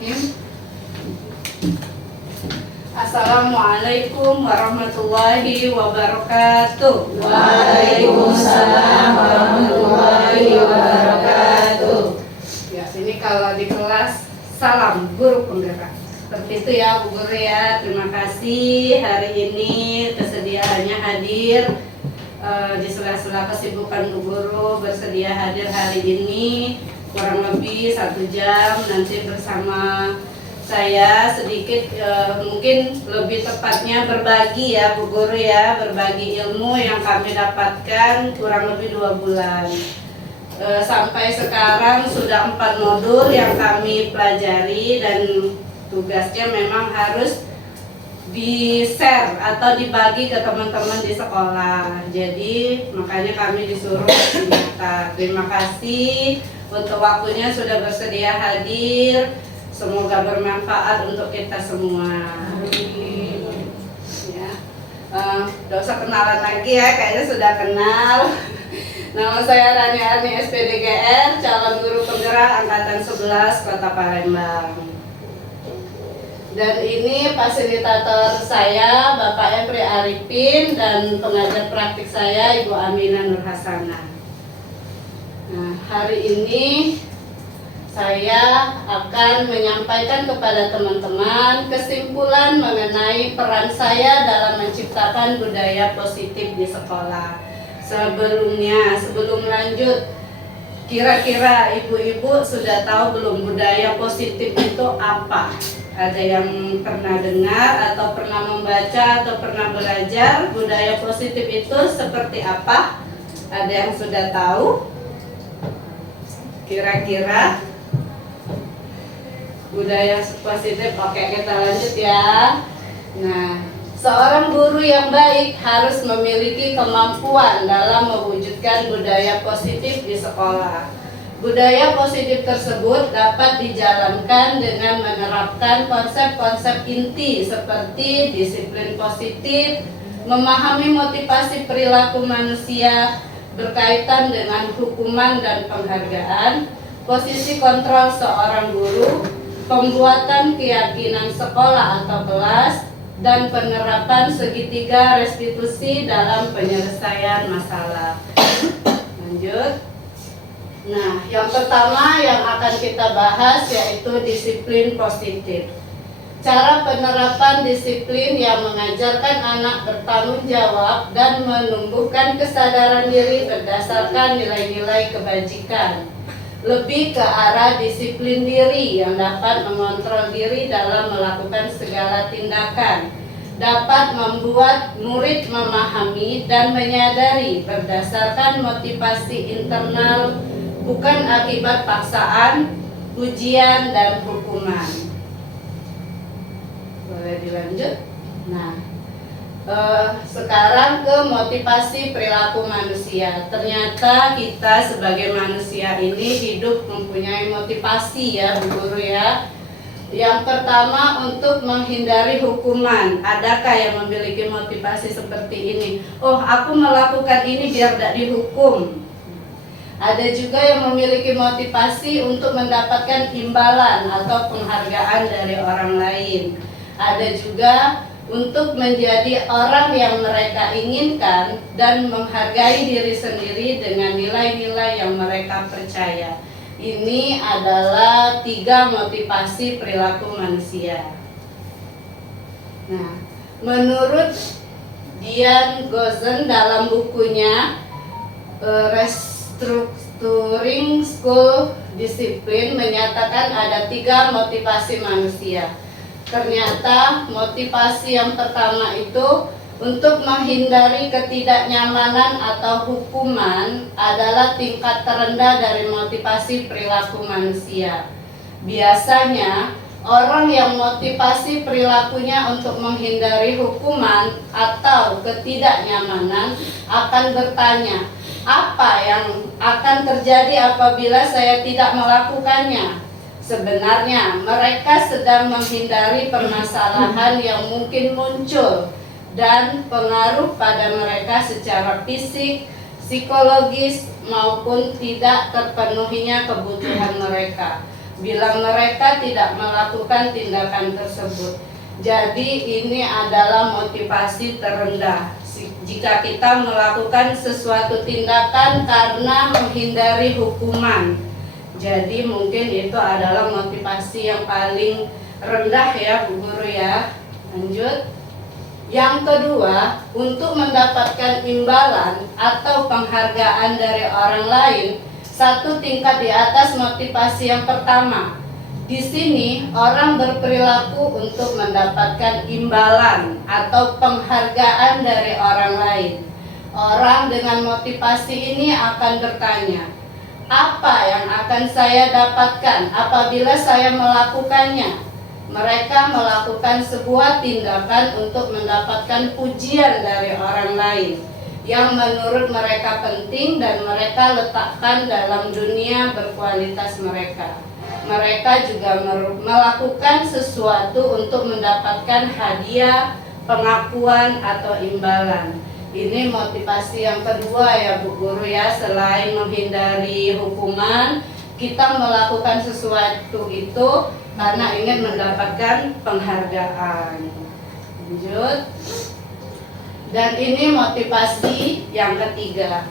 Bismillahirrahmanirrahim. Assalamualaikum warahmatullahi wabarakatuh. Waalaikumsalam warahmatullahi wabarakatuh. Ya, ini kalau di kelas salam guru penggerak. Seperti itu ya Bu Guru ya. Terima kasih hari ini kesediaannya hadir di sela-sela kesibukan Bu Guru bersedia hadir hari ini kurang lebih 1 jam nanti bersama saya sedikit mungkin lebih tepatnya berbagi ya Bu Guru ya, berbagi ilmu yang kami dapatkan kurang lebih 2 bulan. Sampai sekarang sudah 4 modul yang kami pelajari dan tugasnya memang harus di-share atau dibagi ke teman-teman di sekolah. Jadi makanya kami disuruh menyiapkan. Terima kasih untuk waktunya sudah bersedia hadir. Semoga bermanfaat untuk kita semua. Ya, gak usah kenalan lagi ya, kayaknya sudah kenal. Nama saya Rani Arni SPDGR, calon guru penggerak angkatan 11 Kota Palembang. Dan ini fasilitator saya Bapak Epri Arifin dan pengajar praktik saya Ibu Aminah Nur Hasanah. Nah, hari ini saya akan menyampaikan kepada teman-teman kesimpulan mengenai peran saya dalam menciptakan budaya positif di sekolah. Sebelum lanjut, kira-kira ibu-ibu sudah tahu belum budaya positif itu apa? Ada yang pernah dengar atau pernah membaca atau pernah belajar budaya positif itu seperti apa? Ada yang sudah tahu? Kira-kira budaya positif. Oke, kita lanjut ya. Nah, seorang guru yang baik harus memiliki kemampuan dalam mewujudkan budaya positif di sekolah. Budaya positif tersebut dapat dijalankan dengan menerapkan konsep-konsep inti seperti disiplin positif, memahami motivasi perilaku manusia berkaitan dengan hukuman dan penghargaan, posisi kontrol seorang guru, pembuatan keyakinan sekolah atau kelas, dan penerapan segitiga restitusi dalam penyelesaian masalah. Lanjut. Nah, yang pertama yang akan kita bahas yaitu disiplin positif. Cara penerapan disiplin yang mengajarkan anak bertanggung jawab dan menumbuhkan kesadaran diri berdasarkan nilai-nilai kebajikan. Lebih ke arah disiplin diri yang dapat mengontrol diri dalam melakukan segala tindakan, dapat membuat murid memahami dan menyadari berdasarkan motivasi internal, bukan akibat paksaan, ujian, dan hukuman. Boleh dilanjut? Nah, sekarang ke motivasi perilaku manusia. Ternyata kita sebagai manusia ini hidup mempunyai motivasi ya Bu Guru ya. Yang pertama untuk menghindari hukuman. Adakah yang memiliki motivasi seperti ini? Oh, aku melakukan ini biar tidak dihukum. Ada juga yang memiliki motivasi untuk mendapatkan imbalan atau penghargaan dari orang lain. Ada juga untuk menjadi orang yang mereka inginkan dan menghargai diri sendiri dengan nilai-nilai yang mereka percaya. Ini adalah 3 motivasi perilaku manusia. Nah, menurut Dian Gozen dalam bukunya Restructuring School Discipline menyatakan ada 3 motivasi manusia. Ternyata motivasi yang pertama itu untuk menghindari ketidaknyamanan atau hukuman adalah tingkat terendah dari motivasi perilaku manusia. Biasanya orang yang motivasi perilakunya untuk menghindari hukuman atau ketidaknyamanan akan bertanya, apa yang akan terjadi apabila saya tidak melakukannya? Sebenarnya mereka sedang menghindari permasalahan yang mungkin muncul dan pengaruh pada mereka secara fisik, psikologis maupun tidak terpenuhinya kebutuhan mereka. bila mereka tidak melakukan tindakan tersebut. Jadi ini adalah motivasi terendah. Jika kita melakukan sesuatu tindakan karena menghindari hukuman, jadi mungkin itu adalah motivasi yang paling rendah ya Bu Guru ya. Lanjut. Yang kedua, untuk mendapatkan imbalan atau penghargaan dari orang lain, satu tingkat di atas motivasi yang pertama. Di sini orang berperilaku untuk mendapatkan imbalan atau penghargaan dari orang lain. Orang dengan motivasi ini akan bertanya, apa yang akan saya dapatkan apabila saya melakukannya? Mereka melakukan sebuah tindakan untuk mendapatkan pujian dari orang lain yang menurut mereka penting dan mereka letakkan dalam dunia berkualitas mereka. Mereka juga melakukan sesuatu untuk mendapatkan hadiah, pengakuan atau imbalan. Ini motivasi yang kedua ya Bu Guru ya, selain menghindari hukuman, kita melakukan sesuatu itu karena ingin mendapatkan penghargaan. Lanjut. Dan ini motivasi yang ketiga,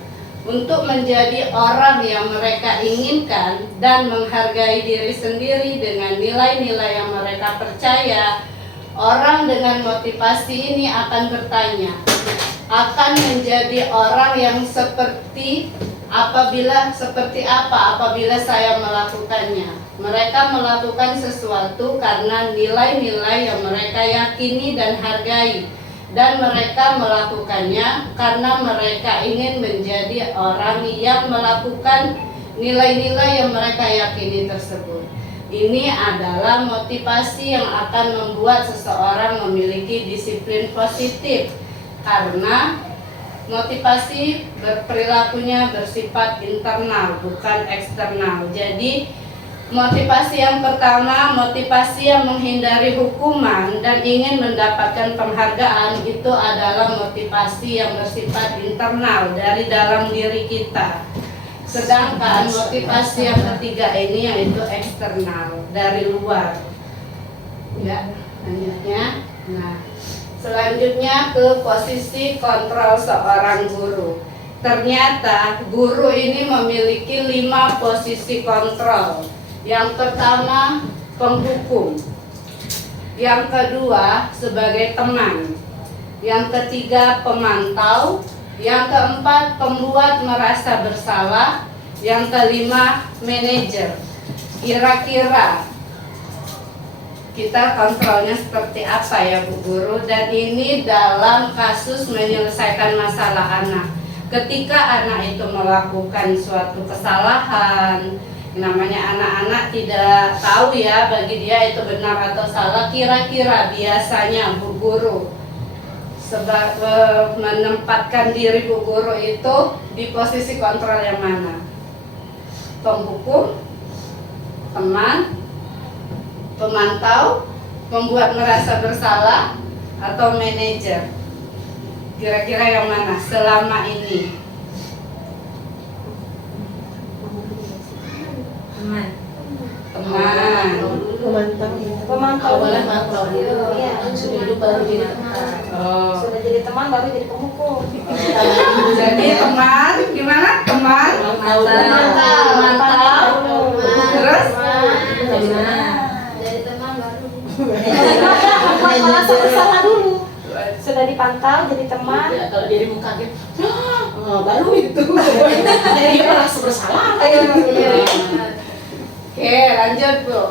untuk menjadi orang yang mereka inginkan dan menghargai diri sendiri dengan nilai-nilai yang mereka percaya. Orang dengan motivasi ini akan bertanya, akan menjadi orang yang seperti apa apabila saya melakukannya. Mereka melakukan sesuatu karena nilai-nilai yang mereka yakini dan hargai, dan mereka melakukannya karena mereka ingin menjadi orang yang melakukan nilai-nilai yang mereka yakini tersebut. Ini adalah motivasi yang akan membuat seseorang memiliki disiplin positif, karena motivasi berperilakunya bersifat internal bukan eksternal. Jadi motivasi yang pertama, motivasi yang menghindari hukuman dan ingin mendapatkan penghargaan, itu adalah motivasi yang bersifat internal dari dalam diri kita. Sedangkan motivasi yang ketiga ini yaitu eksternal, dari luar. Ya, lanjutnya. Nah, selanjutnya ke posisi kontrol seorang guru. Ternyata guru ini memiliki 5 posisi kontrol. Yang pertama, penghukum. Yang kedua, sebagai teman. Yang ketiga, pemantau. Yang keempat, pembuat merasa bersalah. Yang kelima, manajer. Kira-kira kita kontrolnya seperti apa ya Bu Guru? Dan ini dalam kasus menyelesaikan masalah anak. Ketika anak itu melakukan suatu kesalahan, namanya anak-anak tidak tahu ya bagi dia itu benar atau salah. Kira-kira biasanya Bu Guru menempatkan diri Bu Guru itu di posisi kontrol yang mana? Penghukum, teman, pemantau, pembuat merasa bersalah, atau manajer? Kira-kira yang mana selama ini? Teman. Pemantau Boleh mantau dulu. Iya. Sudah hidup baru jadi teman. Oh. Sudah jadi teman baru jadi penghukum. Jadi teman, gimana? Teman, pemantau, terus Jadi teman baru. Buat merasa bersalah dulu. Sudah dipantau jadi teman. Ya, kalau dirimu kaget, baru itu. Jadi dia merasa bersalah. Oke, lanjut Bu.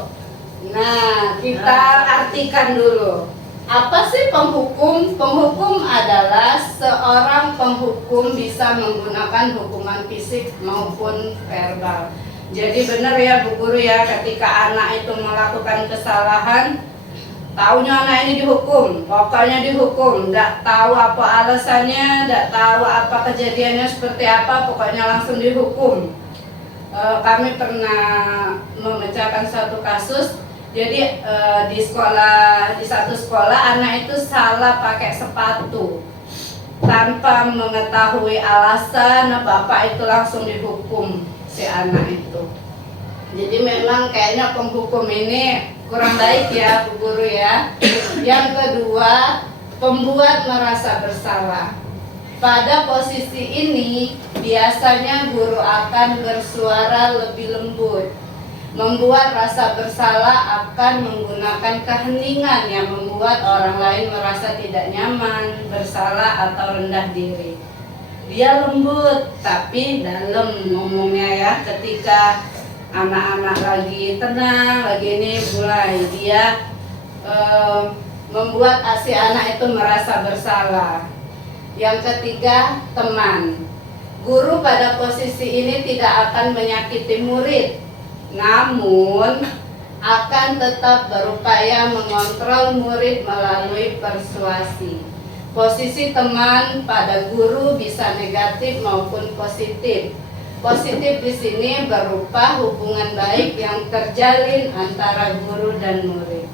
Nah, kita artikan dulu. Apa sih penghukum? Penghukum adalah seorang penghukum bisa menggunakan hukuman fisik maupun verbal. Jadi benar ya Bu Guru ya, ketika anak itu melakukan kesalahan, taunya anak ini dihukum, pokoknya dihukum, nggak tahu apa alasannya, nggak tahu apa kejadiannya seperti apa, pokoknya langsung dihukum. Kami pernah memecahkan satu kasus. Jadi di satu sekolah anak itu salah pakai sepatu tanpa mengetahui alasan, bapak itu langsung dihukum si anak itu. Jadi memang kayaknya penghukum ini kurang baik ya Bu Guru ya. Yang kedua, pembuat merasa bersalah. Pada posisi ini biasanya guru akan bersuara lebih lembut. Membuat rasa bersalah akan menggunakan keheningan yang membuat orang lain merasa tidak nyaman, bersalah atau rendah diri. Dia lembut tapi dalam ngomongnya ya, ketika anak-anak lagi tenang, lagi ini mulai dia membuat si anak itu merasa bersalah. Yang ketiga, teman. Guru pada posisi ini tidak akan menyakiti murid, namun akan tetap berupaya mengontrol murid melalui persuasi. Posisi teman pada guru bisa negatif maupun positif. Positif di sini berupa hubungan baik yang terjalin antara guru dan murid.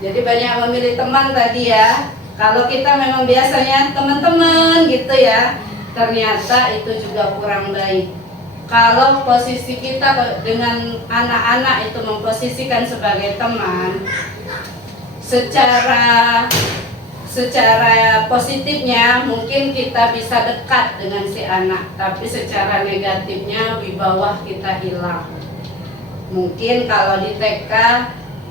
Jadi banyak memilih teman tadi ya. Kalau kita memang biasanya teman-teman gitu ya, ternyata itu juga kurang baik. Kalau posisi kita dengan anak-anak itu memposisikan sebagai teman, secara positifnya mungkin kita bisa dekat dengan si anak, tapi secara negatifnya wibawa kita hilang. Mungkin kalau di TK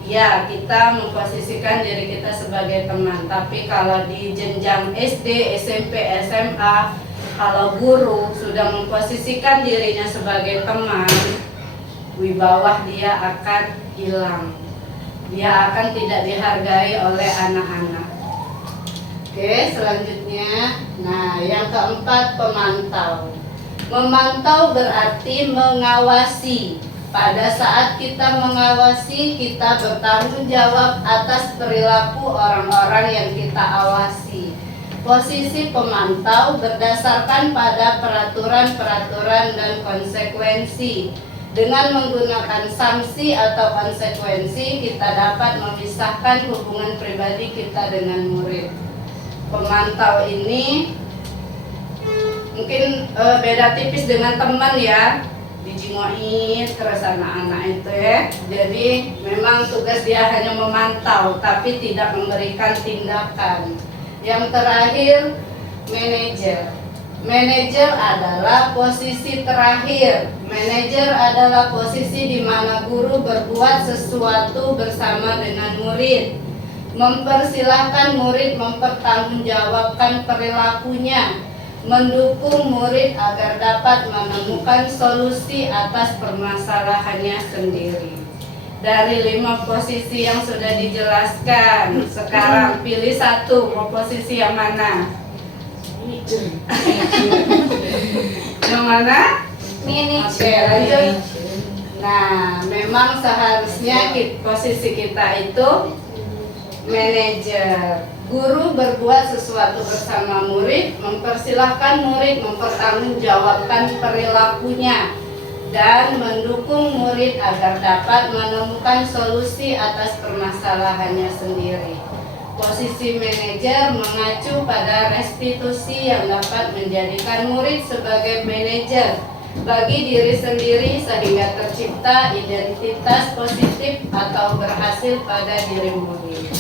ya kita memposisikan diri kita sebagai teman, tapi kalau di jenjang SD, SMP, SMA, kalau guru sudah memposisikan dirinya sebagai teman, wibawa dia akan hilang. Dia akan tidak dihargai oleh anak-anak. Oke, selanjutnya, nah yang keempat, pemantau. Memantau berarti mengawasi. Pada saat kita mengawasi, kita bertanggung jawab atas perilaku orang-orang yang kita awasi. Posisi pemantau berdasarkan pada peraturan-peraturan dan konsekuensi. Dengan menggunakan sanksi atau konsekuensi, kita dapat memisahkan hubungan pribadi kita dengan murid. Pemantau ini mungkin beda tipis dengan teman ya, dijingoin terus anak-anak itu ya. Jadi memang tugas dia hanya memantau tapi tidak memberikan tindakan. Yang terakhir, manajer. Manajer adalah posisi terakhir. Manajer adalah posisi di mana guru berbuat sesuatu bersama dengan murid, mempersilahkan murid mempertanggungjawabkan perilakunya, mendukung murid agar dapat menemukan solusi atas permasalahannya sendiri. Dari 5 posisi yang sudah dijelaskan, sekarang pilih satu, mau posisi yang mana? Yang mana? Oke, lanjut. Nah, memang seharusnya posisi kita itu manajer. Guru berbuat sesuatu bersama murid, mempersilahkan murid mempertanggungjawabkan perilakunya dan mendukung murid agar dapat menemukan solusi atas permasalahannya sendiri. Posisi manajer mengacu pada restitusi yang dapat menjadikan murid sebagai manajer bagi diri sendiri sehingga tercipta identitas positif atau berhasil pada diri murid.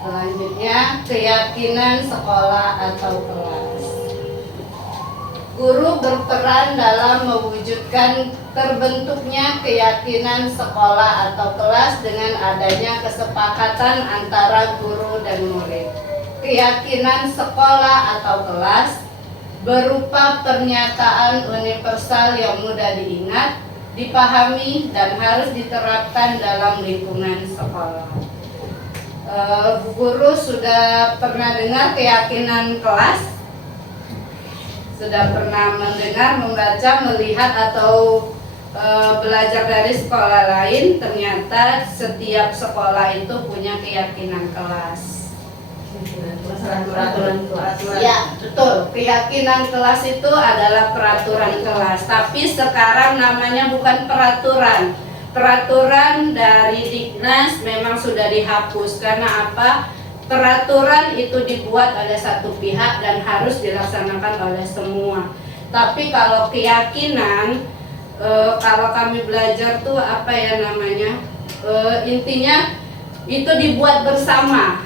Selanjutnya, keyakinan sekolah atau kelas. Guru berperan dalam mewujudkan terbentuknya keyakinan sekolah atau kelas dengan adanya kesepakatan antara guru dan murid. Keyakinan sekolah atau kelas berupa pernyataan universal yang mudah diingat, dipahami, dan harus diterapkan dalam lingkungan sekolah. Bu Guru sudah pernah dengar keyakinan kelas? Sudah pernah mendengar, membaca, melihat, atau belajar dari sekolah lain? Ternyata setiap sekolah itu punya keyakinan kelas. Peraturan kelas. Ya, betul. Keyakinan kelas itu adalah peraturan kelas. Tapi sekarang namanya bukan peraturan. Peraturan dari Dignas memang sudah dihapus. Karena apa? Peraturan itu dibuat oleh satu pihak dan harus dilaksanakan oleh semua. Tapi kalau keyakinan kalau kami belajar tuh apa ya namanya, intinya itu dibuat bersama,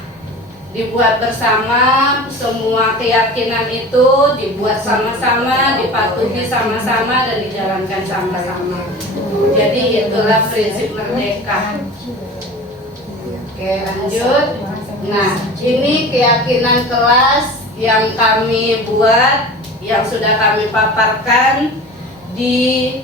semua keyakinan itu dibuat sama-sama, dipatuhi sama-sama dan dijalankan sama-sama. Jadi itulah prinsip merdeka. Oke, lanjut. Nah, ini keyakinan kelas yang kami buat, yang sudah kami paparkan di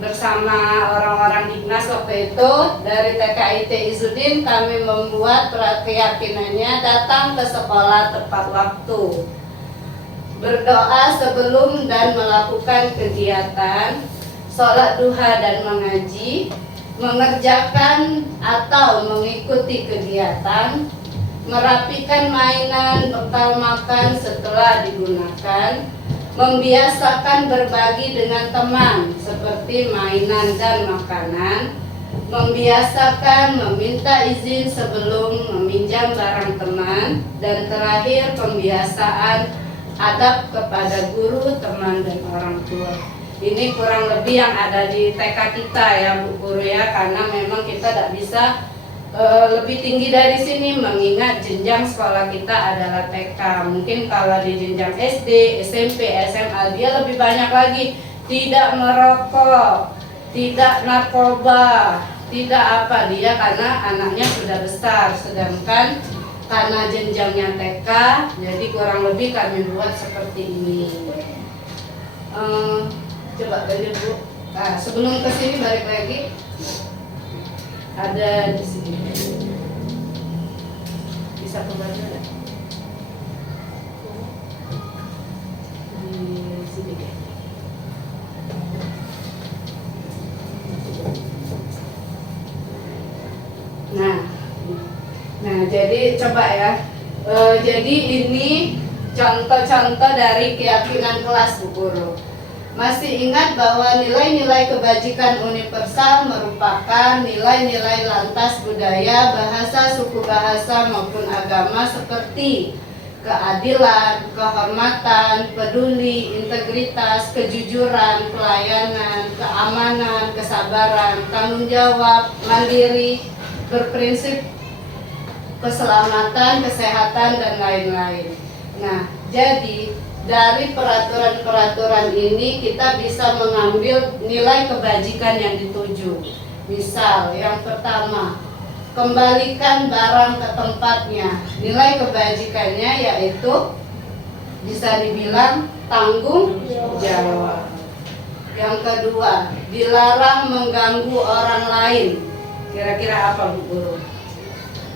bersama orang-orang Dignas waktu itu. Dari TKIT Izudin kami membuat keyakinannya datang ke sekolah tepat waktu, berdoa sebelum dan melakukan kegiatan, sholat duha dan mengaji, mengerjakan atau mengikuti kegiatan, merapikan mainan, bekal makan setelah digunakan, membiasakan berbagi dengan teman seperti mainan dan makanan, membiasakan meminta izin sebelum meminjam barang teman, dan terakhir pembiasaan adab kepada guru, teman, dan orang tua. Ini kurang lebih yang ada di TK kita ya Bu Guru ya, karena memang kita tidak bisa lebih tinggi dari sini mengingat jenjang sekolah kita adalah TK. Mungkin kalau di jenjang SD, SMP, SMA dia lebih banyak lagi, tidak merokok, tidak narkoba, tidak apa dia, karena anaknya sudah besar. Sedangkan karena jenjangnya TK, jadi kurang lebih kami buat seperti ini. Coba tadi Bu. Nah, sebelum ke sini balik lagi. Ada di sini. Bisa kembali enggak? Di sini. Nah, jadi coba ya. Jadi ini contoh-contoh dari keyakinan kelas Bu Guru. Masih ingat bahwa nilai-nilai kebajikan universal merupakan nilai-nilai lantas budaya, bahasa, suku bahasa maupun agama seperti keadilan, kehormatan, peduli, integritas, kejujuran, pelayanan, keamanan, kesabaran, tanggung jawab, mandiri, berprinsip, keselamatan, kesehatan, dan lain-lain. Nah, jadi dari peraturan-peraturan ini kita bisa mengambil nilai kebajikan yang dituju. Misal yang pertama, kembalikan barang ke tempatnya. Nilai kebajikannya yaitu bisa dibilang tanggung jawab. Yang kedua, dilarang mengganggu orang lain. Kira-kira apa Bu Guru?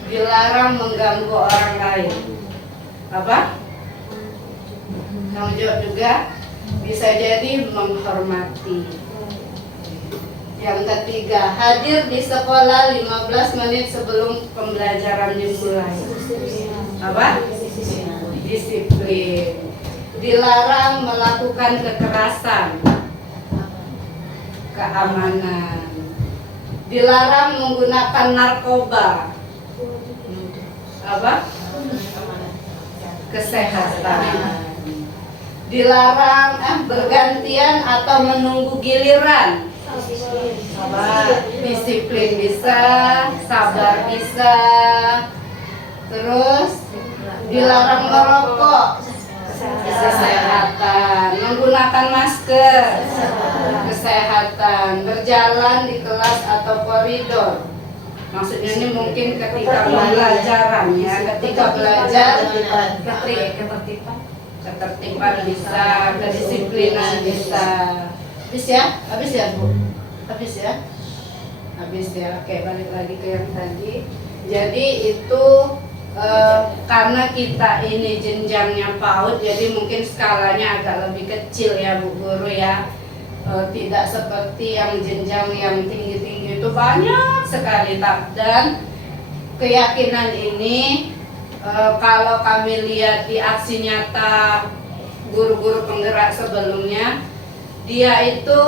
Dilarang mengganggu orang lain. Apa? Tanggung jawab juga bisa jadi menghormati. Yang ketiga, hadir di sekolah 15 menit sebelum pembelajaran dimulai. Apa? Disiplin. Dilarang melakukan kekerasan. Keamanan. Dilarang menggunakan narkoba. Apa? Kesehatan. Dilarang bergantian atau menunggu giliran. Disiplin bisa, sabar bisa. Terus dilarang merokok. Kesehatan. Menggunakan masker. Kesehatan. Berjalan di kelas atau koridor. Maksudnya ini mungkin ketika pembelajaran ya, ketika belajar ketertiban bisa, kedisiplinan bisa. Habis ya? Habis ya Bu? Habis ya? Habis ya. Oke, balik lagi ke yang tadi. Jadi itu karena kita ini jenjangnya PAUD, jadi mungkin skalanya agak lebih kecil ya Bu Guru ya. Tidak seperti yang jenjang yang tinggi-tinggi itu banyak sekali. Dan keyakinan ini kalau kami lihat di aksi nyata guru-guru penggerak sebelumnya, dia itu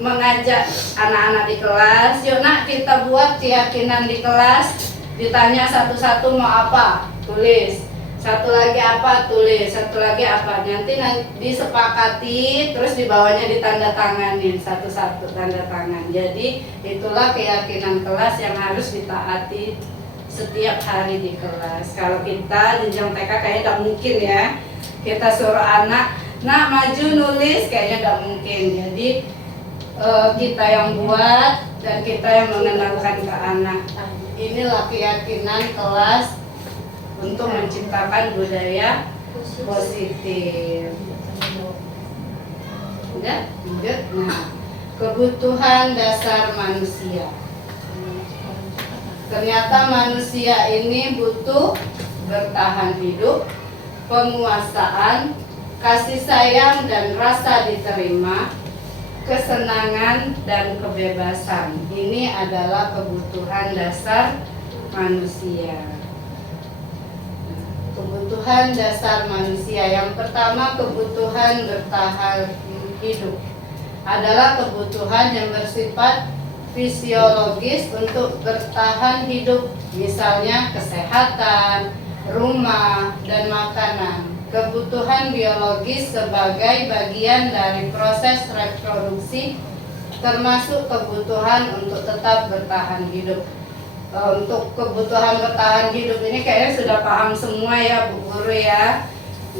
mengajak anak-anak di kelas, yuk nak kita buat keyakinan di kelas, ditanya satu-satu mau apa, tulis. Satu lagi apa, tulis. Satu lagi apa, nanti disepakati, terus di bawahnya ditandatanganin satu-satu tanda tangan. Jadi itulah keyakinan kelas yang harus ditaati setiap hari di kelas. Kalau kita jenjang TK kayaknya tidak mungkin ya. Kita suruh anak, nak maju nulis, kayaknya tidak mungkin. Jadi kita yang buat dan kita yang mengenalkan ke anak. Inilah keyakinan kelas untuk menciptakan budaya positif. Udah? Lanjut. Nah, kebutuhan dasar manusia. Ternyata manusia ini butuh bertahan hidup, penguasaan, kasih sayang dan rasa diterima, kesenangan dan kebebasan. Ini adalah kebutuhan dasar manusia. Kebutuhan dasar manusia yang pertama, kebutuhan bertahan hidup adalah kebutuhan yang bersifat fisiologis untuk bertahan hidup, misalnya kesehatan, rumah, dan makanan. Kebutuhan biologis sebagai bagian dari proses reproduksi, termasuk kebutuhan untuk tetap bertahan hidup. Untuk kebutuhan bertahan hidup ini kayaknya sudah paham semua ya Bu Guru ya.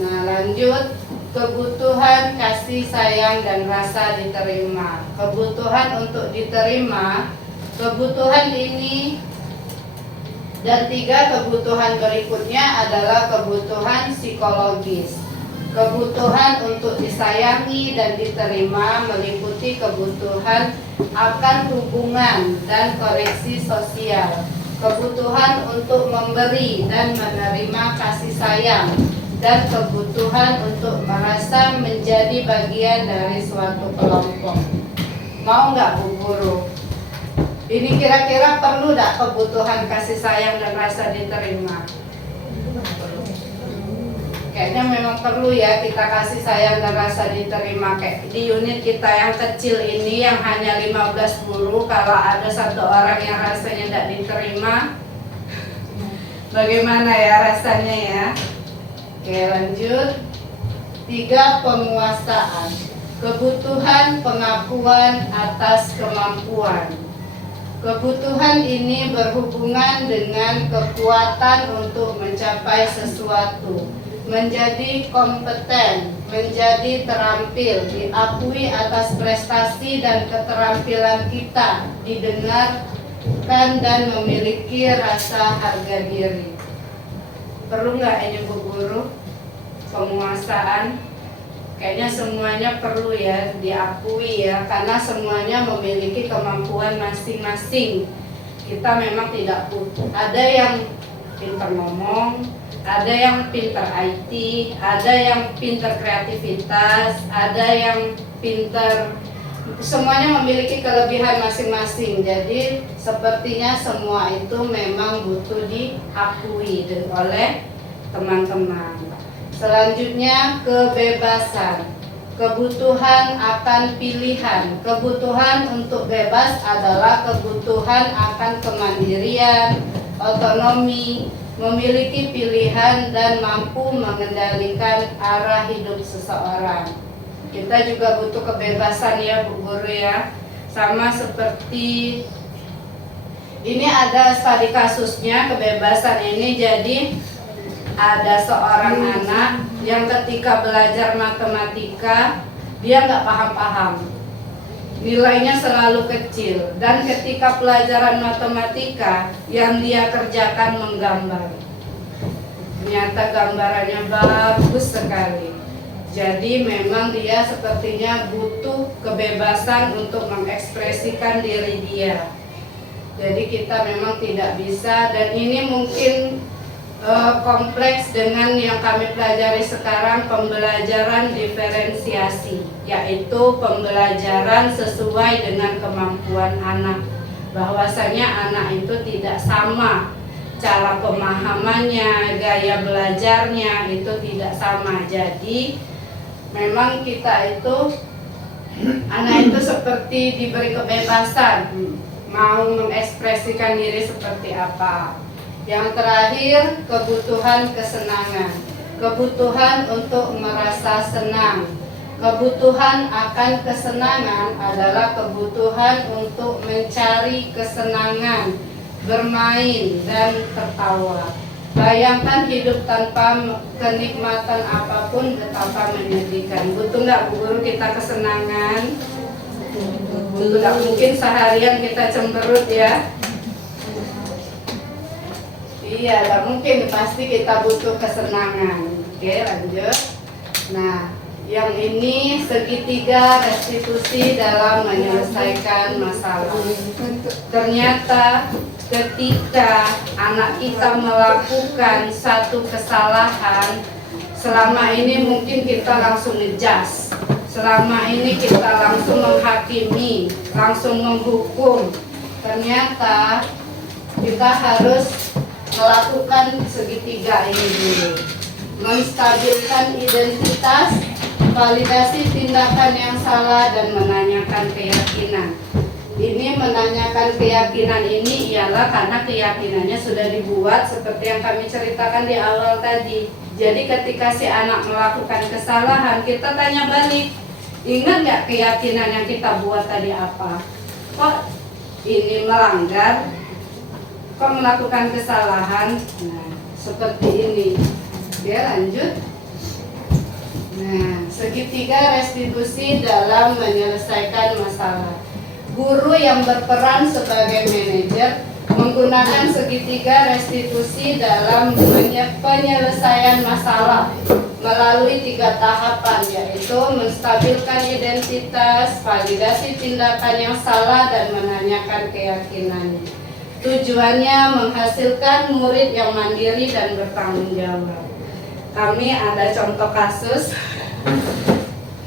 Nah lanjut, kebutuhan kasih sayang dan rasa diterima. Kebutuhan untuk diterima, kebutuhan ini dan 3 kebutuhan berikutnya adalah kebutuhan psikologis. Kebutuhan untuk disayangi dan diterima meliputi kebutuhan akan hubungan dan koneksi sosial, kebutuhan untuk memberi dan menerima kasih sayang, dan kebutuhan untuk merasa menjadi bagian dari suatu kelompok. Mau nggak Bu Guru? Ini kira-kira perlu nggak kebutuhan kasih sayang dan rasa diterima? Kayaknya memang perlu ya kita kasih sayang dan rasa diterima. Kayak di unit kita yang kecil ini yang hanya 15 guru, kalau ada satu orang yang rasanya tidak diterima, bagaimana ya rasanya ya? Oke lanjut. 3 penguasaan. Kebutuhan pengakuan atas kemampuan. Kebutuhan ini berhubungan dengan kekuatan untuk mencapai sesuatu, menjadi kompeten, menjadi terampil, diakui atas prestasi dan keterampilan kita, didengarkan dan memiliki rasa harga diri. Perlu nggak ini Bu Guru? Penguasaan? Kayaknya semuanya perlu ya diakui ya, karena semuanya memiliki kemampuan masing-masing. Kita memang tidak butuh. Ada yang pintar ngomong, ada yang pintar IT, ada yang pintar kreativitas, ada yang pintar, semuanya memiliki kelebihan masing-masing. Jadi sepertinya semua itu memang butuh diakui oleh teman-teman. Selanjutnya kebebasan. Kebutuhan akan pilihan. Kebutuhan untuk bebas adalah kebutuhan akan kemandirian, otonomi, memiliki pilihan dan mampu mengendalikan arah hidup seseorang. Kita juga butuh kebebasan ya Bu Guru ya. Sama seperti ini ada studi kasusnya kebebasan ini. Jadi ada seorang anak yang ketika belajar matematika dia nggak paham-paham, nilainya selalu kecil, dan ketika pelajaran matematika yang dia kerjakan menggambar, ternyata gambarannya bagus sekali. Jadi memang dia sepertinya butuh kebebasan untuk mengekspresikan diri dia. Jadi kita memang tidak bisa, dan ini mungkin kompleks dengan yang kami pelajari sekarang, pembelajaran diferensiasi, yaitu pembelajaran sesuai dengan kemampuan anak. Bahwasanya anak itu tidak sama, cara pemahamannya, gaya belajarnya itu tidak sama. Jadi memang kita itu, anak itu seperti diberi kebebasan mau mengekspresikan diri seperti apa. Yang terakhir, kebutuhan kesenangan. Kebutuhan untuk merasa senang. Kebutuhan akan kesenangan adalah kebutuhan untuk mencari kesenangan, bermain, dan tertawa. Bayangkan hidup tanpa kenikmatan apapun betapa menyedihkan. Butuh nggak Bu Guru kita kesenangan? Butuh nggak? Mungkin seharian kita cemberut ya. Iya, nggak mungkin. Pasti kita butuh kesenangan. Oke, lanjut. Nah, yang ini segitiga restitusi dalam menyelesaikan masalah. Ternyata ketika anak kita melakukan satu kesalahan, selama ini mungkin kita langsung ngejudge, selama ini kita langsung menghakimi, langsung menghukum. Ternyata kita harus melakukan segitiga ini dulu. Menstabilkan identitas, validasi tindakan yang salah, dan menanyakan keyakinan. Ini menanyakan keyakinan ini ialah karena keyakinannya sudah dibuat seperti yang kami ceritakan di awal tadi. Jadi ketika si anak melakukan kesalahan, kita tanya balik, ingat nggak keyakinan yang kita buat tadi apa? Kok ini melanggar? Kok melakukan kesalahan? Nah, seperti ini. Dia lanjut. Nah, segitiga restitusi dalam menyelesaikan masalah. Guru yang berperan sebagai manajer menggunakan segitiga restitusi dalam penyelesaian masalah melalui 3 tahapan, yaitu menstabilkan identitas, validasi tindakan yang salah, dan menanyakan keyakinannya. Tujuannya menghasilkan murid yang mandiri dan bertanggung jawab. Kami ada contoh kasus.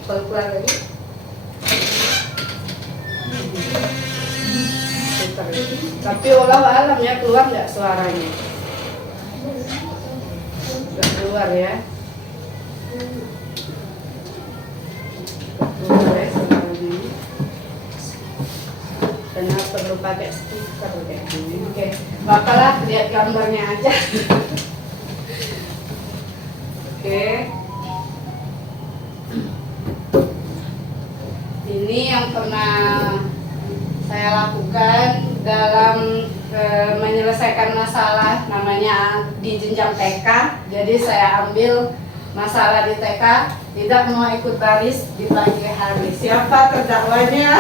Keluar lagi. Tapi olah alam ya, keluar nggak suaranya? Nggak keluar ya? Keluar ya suaranya. Karena perlu pakai speaker kayak gini. Oke, bakalah lihat gambarnya aja. Oke. Ini yang pernah saya lakukan dalam menyelesaikan masalah, namanya di jenjang TK. Jadi saya ambil masalah di TK, tidak mau ikut baris di pagi hari. Siapa terdakwanya?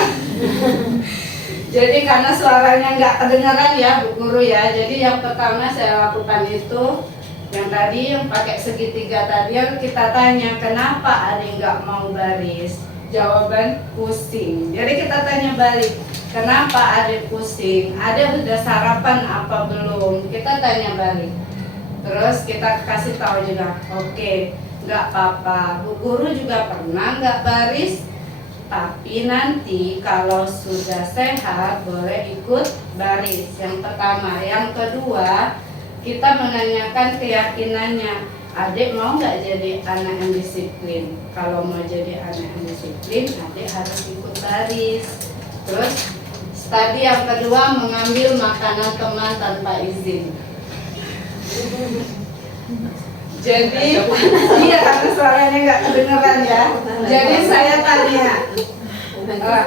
Jadi karena suaranya nggak kedengaran ya Bu Guru ya. Jadi yang pertama saya lakukan itu yang tadi yang pakai segitiga tadi, yang kita tanya kenapa Ade nggak mau baris. Jawaban pusing. Jadi kita tanya balik, kenapa Ade pusing? Ade udah sarapan apa belum? Kita tanya balik. Terus kita kasih tahu juga, oke, nggak apa-apa. Bu Guru juga pernah nggak baris, tapi nanti kalau sudah sehat boleh ikut baris. Yang pertama. Yang kedua, kita menanyakan keyakinannya. Adik mau nggak jadi anak yang disiplin? Kalau mau jadi anak yang disiplin, adik harus ikut baris. Terus tadi yang kedua, mengambil makanan teman tanpa izin. Jadi iya, karena suaranya nggak kedengeran ya. Jadi saya tanya,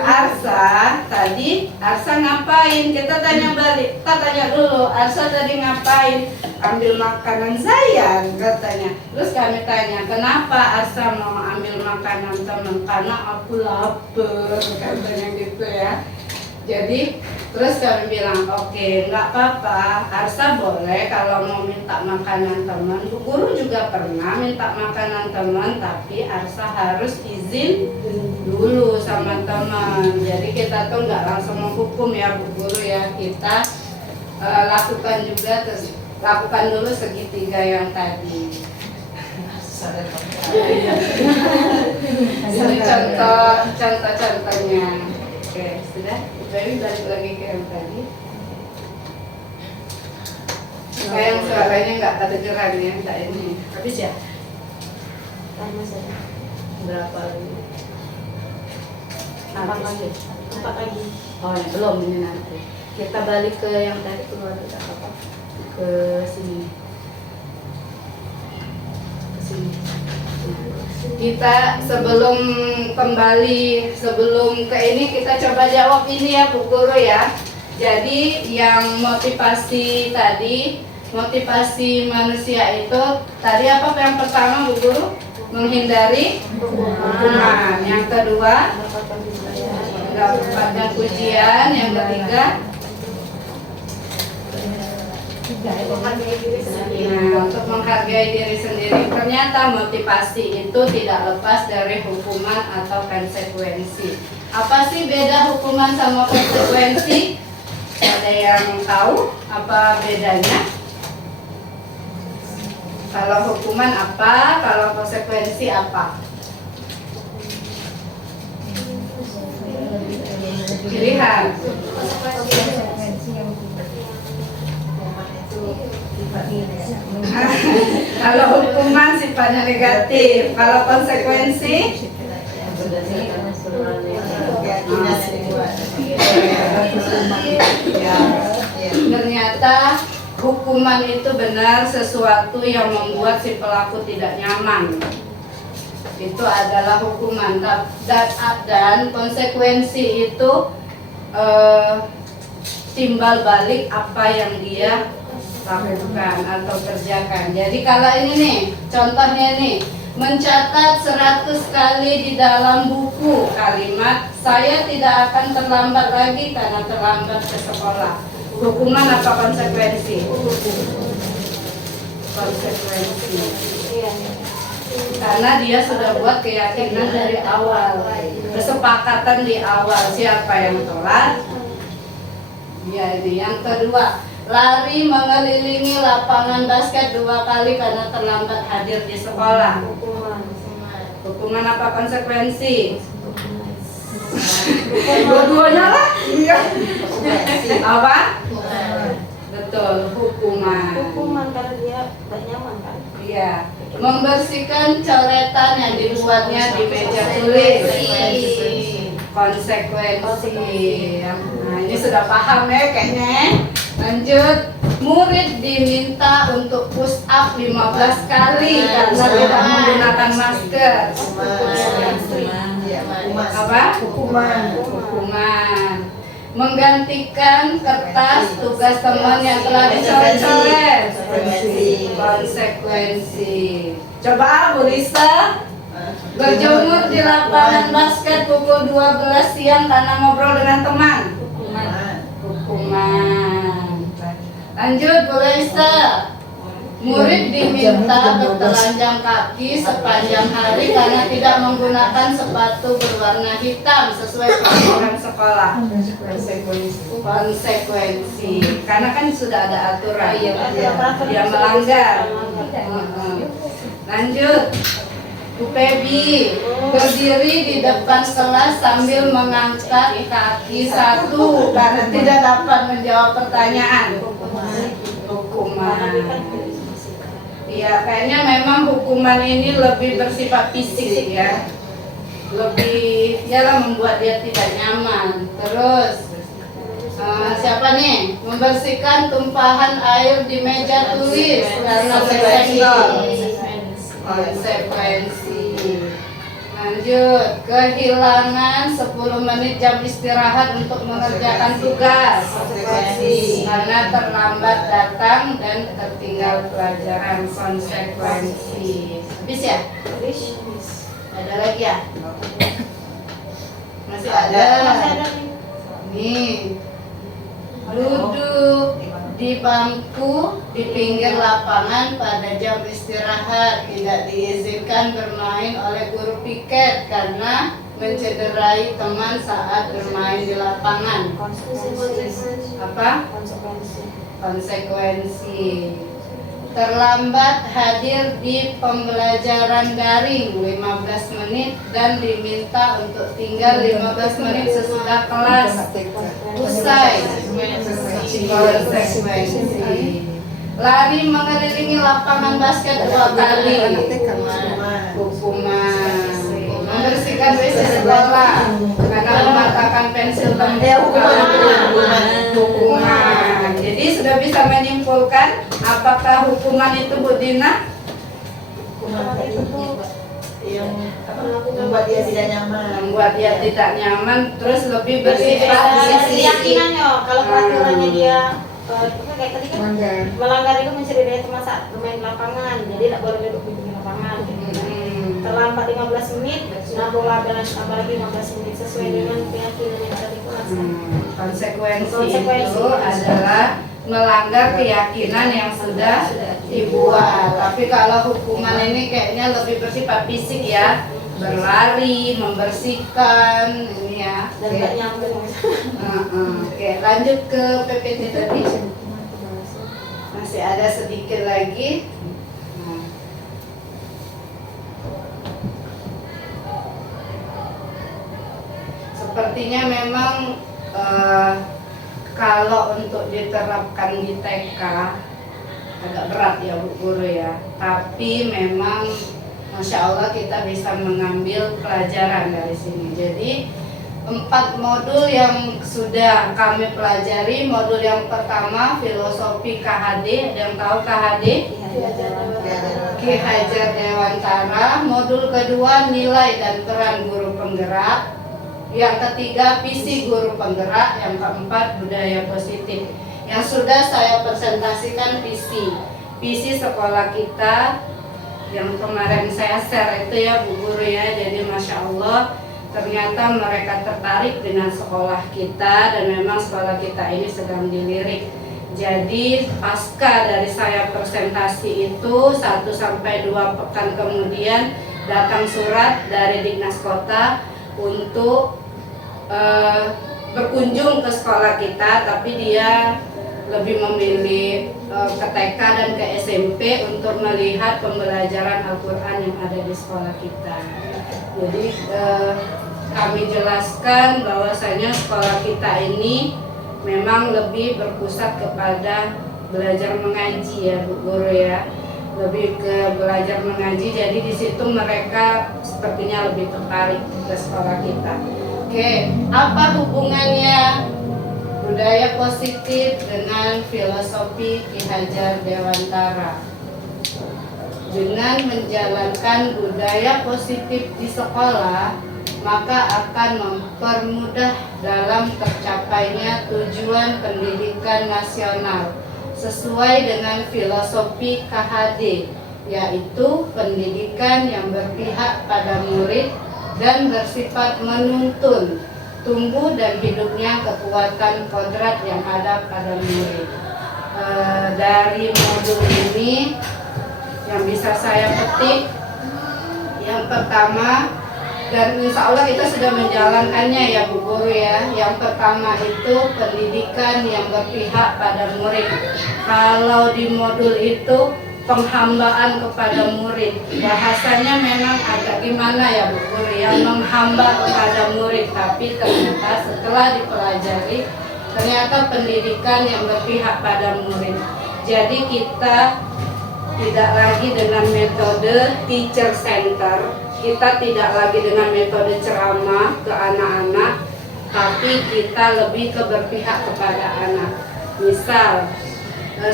Arsa tadi, Arsa ngapain? Kita tanya balik. Kita tanya dulu, Arsa tadi ngapain? Ambil makanan saya, katanya. Terus kami tanya, kenapa Arsa mau ambil makanan teman? Karena aku lapar, katanya gitu ya. Jadi terus kami bilang, oke, nggak apa-apa, Arsa boleh kalau mau minta makanan teman. Bu Guru juga pernah minta makanan teman, tapi Arsa harus izin dulu sama teman. Jadi kita tuh nggak langsung menghukum ya Bu Guru ya. Kita lakukan juga, terus lakukan dulu segitiga yang tadi. Ini contohnya. Oke, sudah. Baby balik lagi ke yang tadi. Yang suaranya nggak kedengeran ya, nggak ini. Habis ya? Berapa lagi? Empat lagi. Oh ya, belum ini nanti. Kita balik ke yang tadi, keluar tidak apa-apa. ke sini. Ke sini. Kita sebelum ke ini kita coba jawab ini ya Bu Guru ya. Jadi yang motivasi tadi, motivasi manusia itu tadi apa yang pertama Bu Guru? Menghindari hukuman. Yang kedua, mendapatkan pujian. Yang ketiga, untuk menghargai diri sendiri. Ternyata motivasi itu tidak lepas dari hukuman atau konsekuensi. Apa sih beda hukuman sama konsekuensi? Ada yang tahu apa bedanya? Kalau hukuman apa? Kalau konsekuensi apa? Pilihan. Kalau hukuman sifatnya negatif, kalau konsekuensi ternyata hukuman itu benar sesuatu yang membuat si pelaku tidak nyaman. Itu adalah hukuman. Dan konsekuensi itu timbal balik apa yang dia lakukan atau kerjakan. Jadi kalau ini nih, contohnya nih, mencatat 100 kali di dalam buku kalimat saya tidak akan terlambat lagi karena terlambat ke sekolah. Hukuman apa konsekuensi? Konsekuensi. Karena dia sudah buat keyakinan dari awal, kesepakatan di awal siapa yang telat. Ya ini yang kedua. Lari mengelilingi lapangan basket 2 kali karena terlambat hadir di sekolah. Hukuman apa konsekuensi? Dua-duanya lah. Apa? Betul, hukuman. Hukuman karena dia gak nyaman kan? Iya. Membersihkan coretan yang dibuatnya di meja tulis. Konsekuensi. Nah, ini sudah paham ya kayaknya. Lanjut, murid diminta untuk push up 15 kali karena tidak menggunakan masker. Apa? Hukuman. Menggantikan kertas tugas teman yang telah dicoret-coret. Konsekuensi. Coba Bu Lisa, berjemur di lapangan basket pukul 12 siang karena ngobrol dengan teman. Hukuman. Lanjut Bu Lisa. Murid diminta bertelanjang kaki sepanjang hari karena tidak menggunakan sepatu berwarna hitam sesuai peraturan sekolah. Konsekuensi. Karena kan sudah ada aturan. Dia melanggar. Lanjut. Bu Pebi berdiri di depan kelas sambil mengangkat kaki satu karena tidak dapat menjawab pertanyaan. Hukuman. Ya, kayaknya memang hukuman ini lebih bersifat fisik ya. Lebih membuat dia tidak nyaman. Terus siapa nih? Membersihkan tumpahan air di meja tulis karena tersenggol. Konsekuensi. Lanjut, kehilangan 10 menit jam istirahat untuk mengerjakan tugas. Konsekuensi. Karena terlambat datang dan tertinggal pelajaran. Konsekuensi. Habis ya? Ada lagi ya? Masih ada. Nih. Duduk di bangku di pinggir lapangan pada jam istirahat, tidak diizinkan bermain oleh guru piket karena mencederai teman saat bermain di lapangan. Apa? Konsekuensi. Terlambat hadir di pembelajaran daring 15 menit dan diminta untuk tinggal 15 menit sesudah kelas usai. Konsekuensi. Lari mengelilingi lapangan basket 2 kali. Hukuman. Membersihkan WC sekolah karena mematahkan pensil tembok. Hukuman. jadi sudah bisa menyimpulkan apakah hukuman itu Bu Dina? Hukuman yang membuat dia tidak nyaman. Membuat dia tidak nyaman, terus lebih bersifat keyakinannya kalau peraturannya dia kayak tadi kan Melanggar. melanggar itu mencuri daya masa bermain di lapangan, jadi tidak boleh duduk di pinggir lapangan. Terlambat 15 menit, nah bola tambah lagi 15 menit sesuai dengan keyakinan yang tadi kelas. Konsekuensi itu adalah melanggar keyakinan yang sudah dibuat. Tapi kalau hukuman ini kayaknya lebih bersifat fisik ya, berlari, membersihkan, ini ya. Dan Oke. tidak nyambung. Oke, lanjut ke PPT tadi. Masih ada sedikit lagi. Nah. Sepertinya memang kalau untuk diterapkan di TK agak berat ya Bu Guru ya. Tapi memang Masya Allah kita bisa mengambil pelajaran dari sini. Jadi 4 modul yang sudah kami pelajari. Modul yang pertama filosofi KHD. Ada yang tahu KHD? Ki Hajar Dewantara. Modul kedua nilai dan peran guru penggerak. Yang ketiga visi guru penggerak. Yang keempat budaya positif. Yang sudah saya presentasikan visi sekolah kita yang kemarin saya share itu ya Bu Guru ya. Jadi Masya Allah ternyata mereka tertarik dengan sekolah kita dan memang sekolah kita ini sedang dilirik. Jadi pasca dari saya presentasi itu 1 sampai 2 pekan kemudian datang surat dari Dignas Kota untuk berkunjung ke sekolah kita, tapi dia lebih memilih ke TK dan ke SMP untuk melihat pembelajaran Al-Quran yang ada di sekolah kita. Jadi kami jelaskan bahwasanya sekolah kita ini memang lebih berpusat kepada belajar mengaji ya Bu Guru ya, lebih ke belajar mengaji. Jadi di situ mereka sepertinya lebih tertarik ke sekolah kita. Oke, apa hubungannya budaya positif dengan filosofi Ki Hajar Dewantara? Dengan menjalankan budaya positif di sekolah, maka akan mempermudah dalam tercapainya tujuan pendidikan nasional sesuai dengan filosofi KHD, yaitu pendidikan yang berpihak pada murid dan bersifat menuntun tumbuh dan hidupnya kekuatan kodrat yang ada pada murid. Dari modul ini yang bisa saya petik, yang pertama, dan insya Allah kita sudah menjalankannya ya Bu Guru ya. Yang pertama itu pendidikan yang berpihak pada murid. Kalau di modul itu penghambaan kepada murid, bahasanya memang agak gimana ya Bu Guru, yang menghamba kepada murid. Tapi ternyata setelah dipelajari, ternyata pendidikan yang berpihak pada murid. Jadi kita tidak lagi dengan metode teacher center, kita tidak lagi dengan metode ceramah ke anak-anak, tapi kita lebih ke berpihak kepada anak. Misal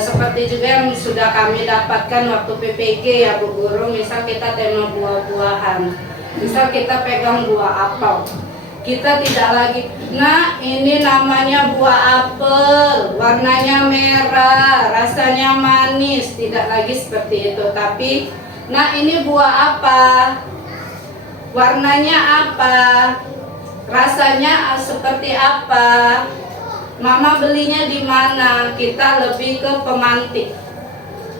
seperti juga yang sudah kami dapatkan waktu PPG ya Bu Guru, misal kita tema buah-buahan, misal kita pegang buah apel, kita tidak lagi, nah ini namanya buah apel, warnanya merah, rasanya manis, tidak lagi seperti itu. Tapi nah ini buah apa, warnanya apa, rasanya seperti apa, Mama belinya di mana. Kita lebih ke pemantik,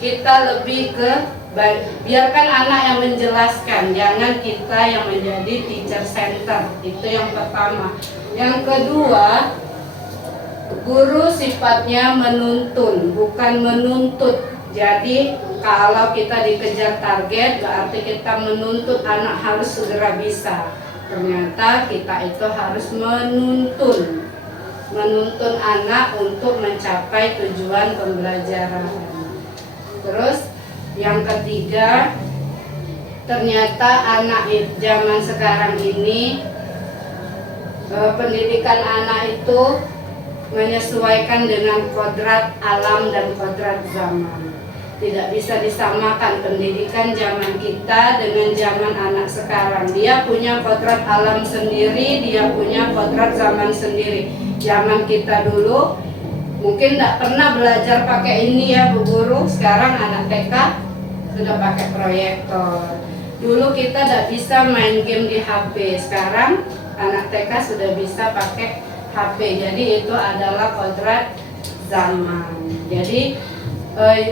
kita lebih ke biarkan anak yang menjelaskan, jangan kita yang menjadi teacher center. Itu yang pertama. Yang kedua, guru sifatnya menuntun, bukan menuntut. Jadi kalau kita dikejar target, berarti kita menuntut anak harus segera bisa. Ternyata kita itu harus menuntun anak untuk mencapai tujuan pembelajaran. Terus yang ketiga, ternyata anak zaman sekarang ini pendidikan anak itu menyesuaikan dengan kodrat alam dan kodrat zaman. Tidak bisa disamakan pendidikan zaman kita dengan zaman anak sekarang. Dia punya kodrat alam sendiri, dia punya kodrat zaman sendiri. Zaman kita dulu mungkin tidak pernah belajar pakai ini ya Bu Guru. Sekarang anak TK sudah pakai proyektor. Dulu kita tidak bisa main game di HP. Sekarang anak TK sudah bisa pakai HP. Jadi itu adalah kodrat zaman. Jadi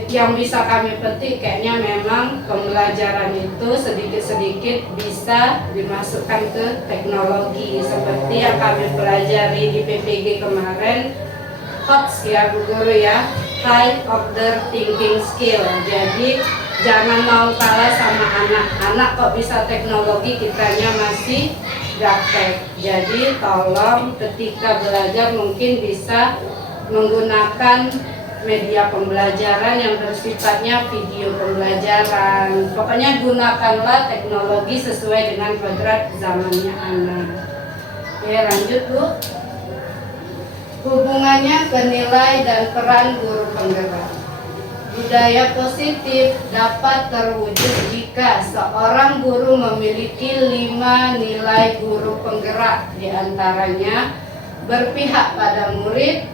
yang bisa kami petik kayaknya memang pembelajaran itu sedikit-sedikit bisa dimasukkan ke teknologi seperti yang kami pelajari di PPG kemarin. HOTS ya Bu Guru ya, High Order Thinking Skill. Jadi jangan mau kalah sama anak-anak kok bisa teknologi, kitanya masih gaptek. Jadi tolong ketika belajar mungkin bisa menggunakan media pembelajaran yang bersifatnya video pembelajaran. Pokoknya gunakanlah teknologi sesuai dengan kodrat zamannya anak. Oke, lanjut Bu. Hubungannya ke nilai dan peran guru penggerak. Budaya positif dapat terwujud jika seorang guru memiliki 5 nilai guru penggerak, diantaranya berpihak pada murid,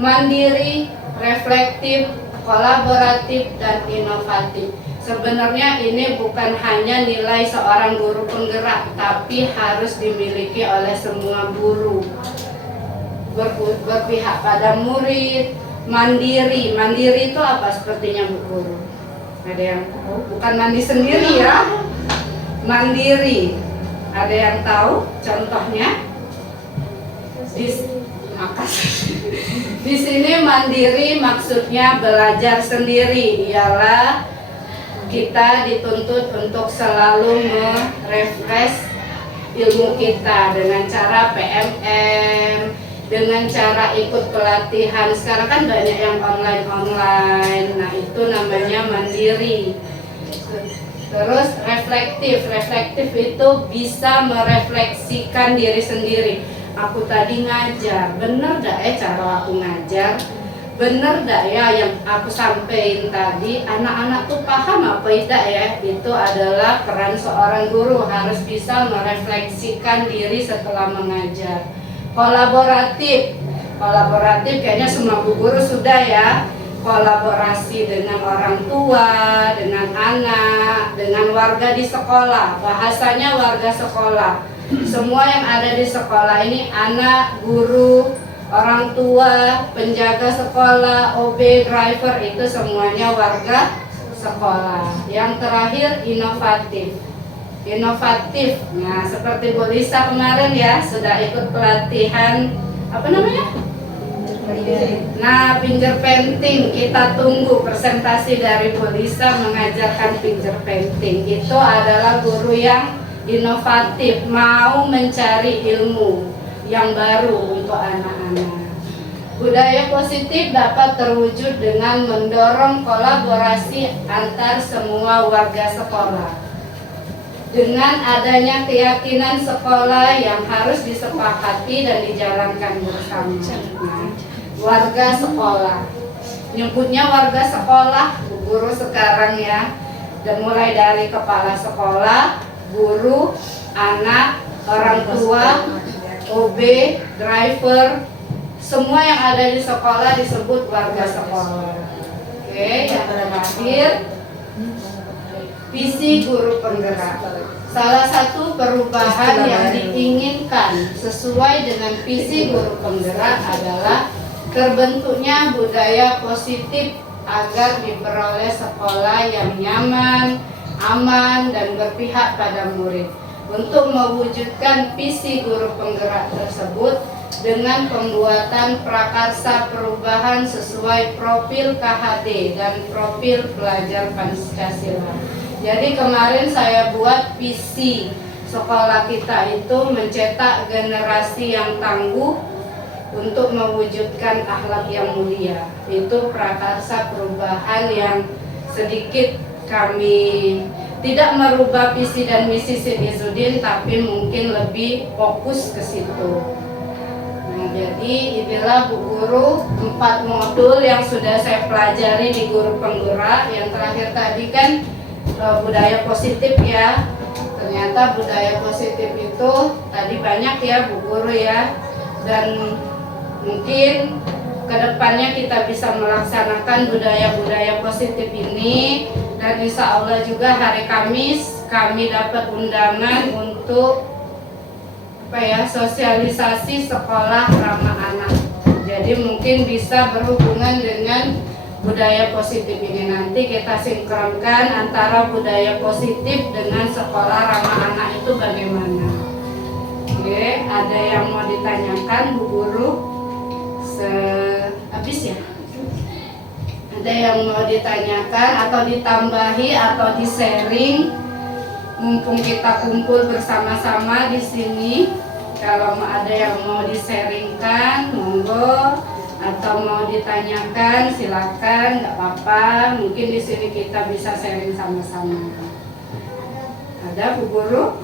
mandiri, reflektif, kolaboratif, dan inovatif. Sebenarnya ini bukan hanya nilai seorang guru penggerak, tapi harus dimiliki oleh semua guru. Berpihak pada murid, mandiri. Mandiri itu apa sepertinya Bu Guru? Ada yang tahu? Bukan mandi sendiri ya. Mandiri. Ada yang tahu contohnya? Di sini mandiri maksudnya belajar sendiri, ialah kita dituntut untuk selalu merefresh ilmu kita dengan cara PMM, dengan cara ikut pelatihan. Sekarang kan banyak yang online. Nah itu namanya mandiri. Terus reflektif itu bisa merefleksikan diri sendiri. Aku tadi ngajar, bener gak ya cara aku ngajar? Bener gak ya yang aku sampaikan tadi? Anak-anak tuh paham apa tidak ya? Itu adalah peran seorang guru, harus bisa merefleksikan diri setelah mengajar. Kolaboratif kayaknya semua bu guru sudah ya. Kolaborasi dengan orang tua, dengan anak, dengan warga di sekolah. Bahasanya warga sekolah. Semua yang ada di sekolah ini, anak, guru, orang tua, penjaga sekolah, OB, driver, itu semuanya warga sekolah. Yang terakhir inovatif. Nah seperti Bu Lisa kemarin ya, sudah ikut pelatihan apa namanya? Nah, finger painting. Kita tunggu presentasi dari Bu Lisa mengajarkan finger painting. Itu adalah guru yang inovatif, mau mencari ilmu yang baru untuk anak-anak. Budaya positif dapat terwujud dengan mendorong kolaborasi antar semua warga sekolah. Dengan adanya keyakinan sekolah yang harus disepakati dan dijalankan bersama. Nah, warga sekolah, nyebutnya warga sekolah, Bu Guru sekarang ya, dan mulai dari kepala sekolah, guru, anak, orang tua, OB, driver, semua yang ada di sekolah disebut warga sekolah. Oke, yang terakhir, visi guru penggerak. Salah satu perubahan yang diinginkan sesuai dengan visi guru penggerak adalah terbentuknya budaya positif agar diperoleh sekolah yang nyaman, aman, dan berpihak pada murid. Untuk mewujudkan visi guru penggerak tersebut dengan pembuatan prakarsa perubahan sesuai profil KHD dan profil pelajar Pancasila. Jadi kemarin saya buat visi sekolah kita itu mencetak generasi yang tangguh untuk mewujudkan akhlak yang mulia. Itu prakarsa perubahan yang sedikit kami tidak merubah visi dan misi Syed Izzuddin, tapi mungkin lebih fokus ke situ. Jadi inilah Bu Guru 4 modul yang sudah saya pelajari di Guru Penggerak. Yang terakhir tadi kan budaya positif ya. Ternyata budaya positif itu tadi banyak ya Bu Guru ya. Dan mungkin kedepannya kita bisa melaksanakan budaya-budaya positif ini. Dan insya Allah juga hari Kamis kami dapat undangan untuk sosialisasi sekolah ramah anak. Jadi mungkin bisa berhubungan dengan budaya positif ini. Nanti kita sinkronkan antara budaya positif dengan sekolah ramah anak itu bagaimana. Oke, ada yang mau ditanyakan Bu Guru? Habis ya? Ada yang mau ditanyakan atau ditambahi atau di-sharing? Mumpung kita kumpul bersama-sama di sini, kalau ada yang mau di-sharingkan, monggo, atau mau ditanyakan, silakan, nggak apa-apa. Mungkin di sini kita bisa sharing sama-sama. Ada Bu Guru?